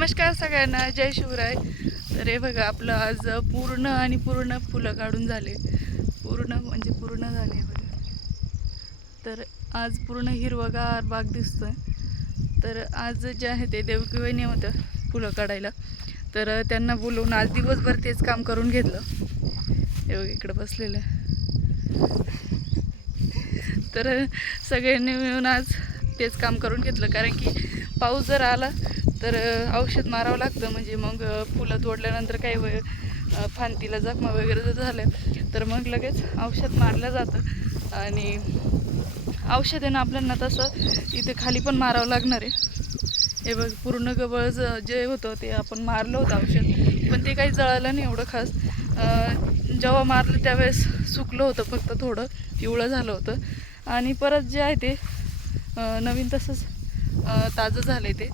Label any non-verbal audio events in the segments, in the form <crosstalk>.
नमस्कार सगळ्यांना जय शिवराय. तर हे बघा आपलं आज पूर्ण आणि पूर्ण फुलं काढून झाले. पूर्ण म्हणजे पूर्ण झाले बघा. तर आज पूर्ण हिरवगार बाग दिसतो आहे तर आज जे आहे ते देवकिवणी होतं फुलं काढायला. तर त्यांना बोलवून आज दिवसभर तेच काम करून घेतलं. हे इकडं बसलेलं तर सगळ्यांनी मिळून आज तेच काम करून घेतलं. कारण की पाऊस जर आला तर औषध मारावं लागतं. म्हणजे मग फुलं तोडल्यानंतर काही वेळ फांतीला जखमा वगैरे जर झाल्या तर मग लगेच औषध मारलं जातं. आणि औषध आहे ना आपल्याला तसं इथे खाली पण मारावं लागणार आहे. हे बघ पूर्ण गबळ ज- जे होतं ते आपण मारलं होतं औषध. पण ते काही जळालं नाही एवढं खास. जेव्हा मारलं त्यावेळेस सुकलं होतं फक्त थोडं पिवळं झालं होतं. आणि परत जे आहे ते नवीन तसंच ताजं झालं आहे ते.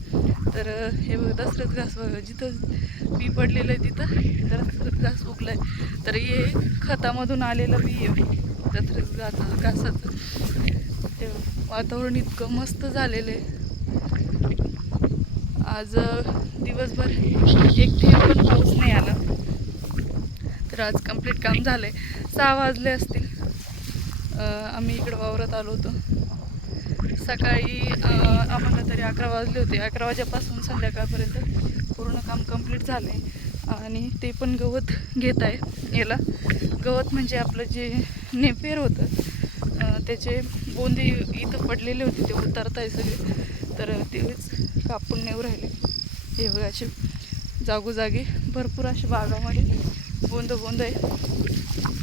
तर हे बघ दसरथ घास बघा जिथं बी पडलेलं आहे तिथं दसरथ घास उगलं आहे तर हे खतामधून आलेलं बी आहे. दसरथ घास घासाचं. ते वातावरण इतकं मस्त झालेलं आहे. आज दिवसभर एक थेंब पण पाऊस नाही आला. तर आज कंप्लीट काम झालं आहे सहा वाजले असतील. आम्ही इकडं वावरत आलो होतो. सकाळी आम्हाला तरी अकरा वाजले होते. अकरा वाजेपासून संध्याकाळपर्यंत पूर्ण काम कंप्लीट झालं. आहे आणि ते पण गवत घेत आहे याला. गवत म्हणजे आपलं जे नेपेर होतं त्याचे बोंदी इथं पडलेले होते ते उतरत आहे सगळे. तर तेच कापून नेऊ राहिले. हे बघा असे जागोजागी भरपूर असे बागामध्ये बोंद बोंद आहे.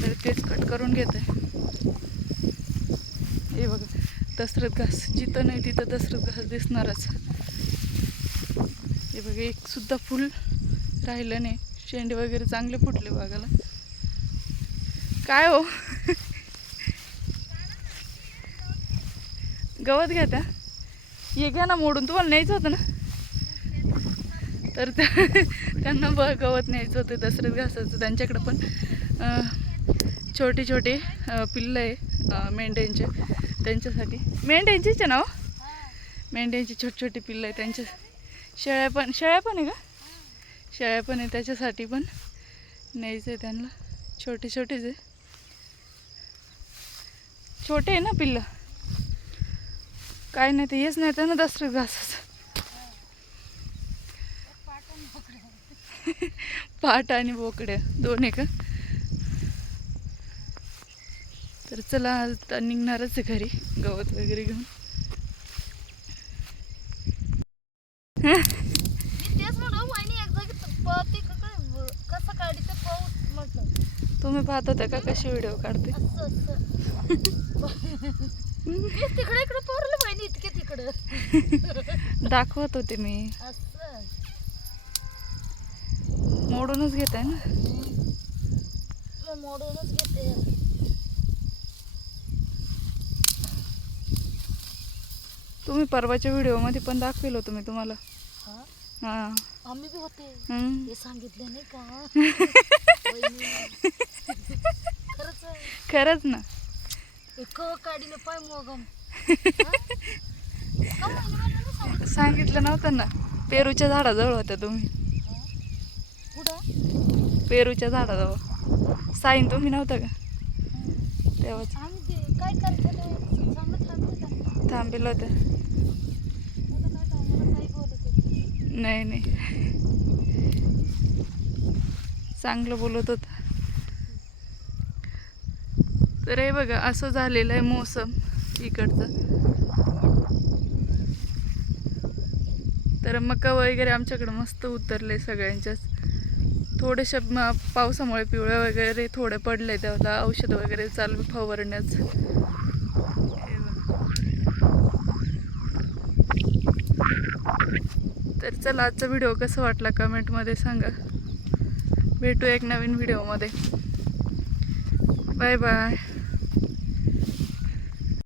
तर तेच कट करून घेत आहे. हे बघा. दसरथ घास जिथं नाही तिथं दसरथ घास दिसणारच. हे बघा एक सुद्धा फुल राहिलं नाही. शेंडे वगैरे चांगले फुटले बघायला. काय हो? गवत घ्या त्या. ये घ्या ना मोडून तुम्हाला न्यायचं होतं ना? तर त्यांना ब गवत न्यायचं होतं दसरथ घासायचं. त्यांच्याकडं पण छोटे छोटे पिल्लं आहे मेंढ्यांचे. त्यांच्यासाठी. मेंढ्यांचीच आहे ना हो? मेंढ्यांची छोटी छोटी पिल्लं आहे त्यांच्या शेळ्या पण शेळ्या पण आहे का? शेळ्या पण आहे त्याच्यासाठी पण न्यायचं आहे त्यांना. छोटे छोटेच आहे. छोटे आहे ना पिल्लं? काय नाही ते हेच नाही तर ना दसरथ घासाचं. <laughs> पाट आणि बोकड्या. दोन आहे का? तर चला आता निघणारच आहे घरी. गवत वगैरे घेऊन. तुम्ही पाहत होता का कशी व्हिडिओ काढते? दाखवत होते मी. मोडूनच घेत ना. मोडूनच घेते. तुम्ही परवाच्या व्हिडिओमध्ये पण दाखवेल होतं मी तुम्हाला. हा? आम्ही बी होते. हम्म. सांगितलं नाही का. खरंच खरंच ना. एक काढीने पाय मोगम. सांगितलं? नव्हतं ना. पेरूच्या झाडाजवळ होत्या तुम्ही? कुठं? पेरूच्या झाडाजवळ. साईन तुम्ही नव्हता का? तेव्हाच. आम्ही ते काय करतो ते सांगत थांबलं का थांबेल होत्या मला काय टायमाला काही बोलत होते नाही नाही. चांगलं बोलत होता. तर हे बघा असं झालेलं आहे मोसम इकडचं. तर मका वगैरे आमच्याकडं मस्त उतरले सगळ्यांच्याच. थोडेशा पावसामुळे पिवळ्या वगैरे थोडे पडले त्याला औषध वगैरे चालू आहे फवारण्याच तर चला आजचा व्हिडिओ कसा वाटला कमेंटमध्ये सांगा. भेटू एक नवीन व्हिडिओमध्ये बाय बाय